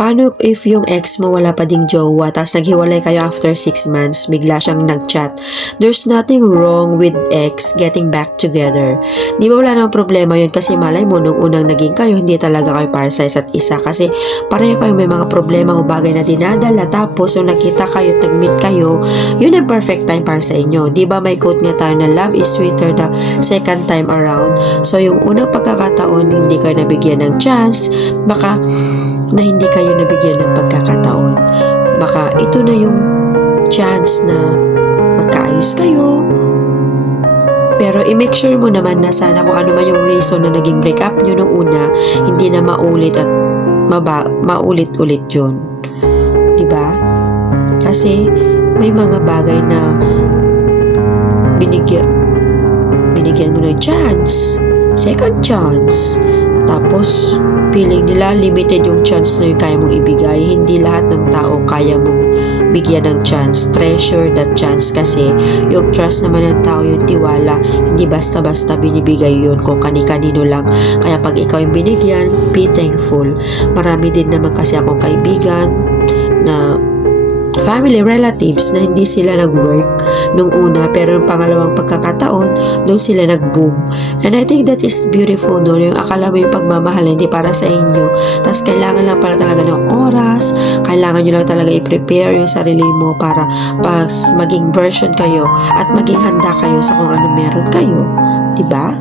Paano if yung ex mo wala pa ding jowa, tapos naghiwalay kayo after 6 months, bigla siyang nag-chat? There's nothing wrong with ex getting back together. Di ba wala namang problema yun, kasi malay mo nung unang naging kayo, hindi talaga kayo para sa isa't isa, kasi pareho kayo may mga problema o bagay na dinadala, tapos nung nakita kayo at nag-meet kayo, yun ang perfect time para sa inyo. Di ba may quote nga tayo na love is sweeter the second time around. So yung unang pagkakataon, hindi kayo nabigyan ng chance, baka na hindi kayo nabigyan ng pagkakataon. Baka ito na yung chance na magkaayos kayo. Pero i-make sure mo naman na sana kung ano man yung reason na naging break up nyo nung una, hindi na maulit at maulit-ulit yun. Diba? Kasi may mga bagay na binigyan mo ng chance, second chance, tapos feeling nila limited yung chance na yung kaya mong ibigay. Hindi lahat ng tao kaya mong bigyan ng chance. Treasure that chance, kasi yung trust naman ng tao, yung tiwala, hindi basta-basta binibigay yun kung kani-kanino lang. Kaya pag ikaw yung binigyan, be thankful. Marami din naman kasi akong kaibigan na family relatives na hindi sila nag-work nung una, pero yung pangalawang pagkakataon doon sila nag-boom. And I think that is beautiful, no? Yung akala mo yung pagmamahal hindi para sa inyo, tapos kailangan lang pala talaga ng oras, kailangan nyo lang talaga i-prepare yung sarili mo para maging version kayo at maging handa kayo sa kung ano meron kayo, diba?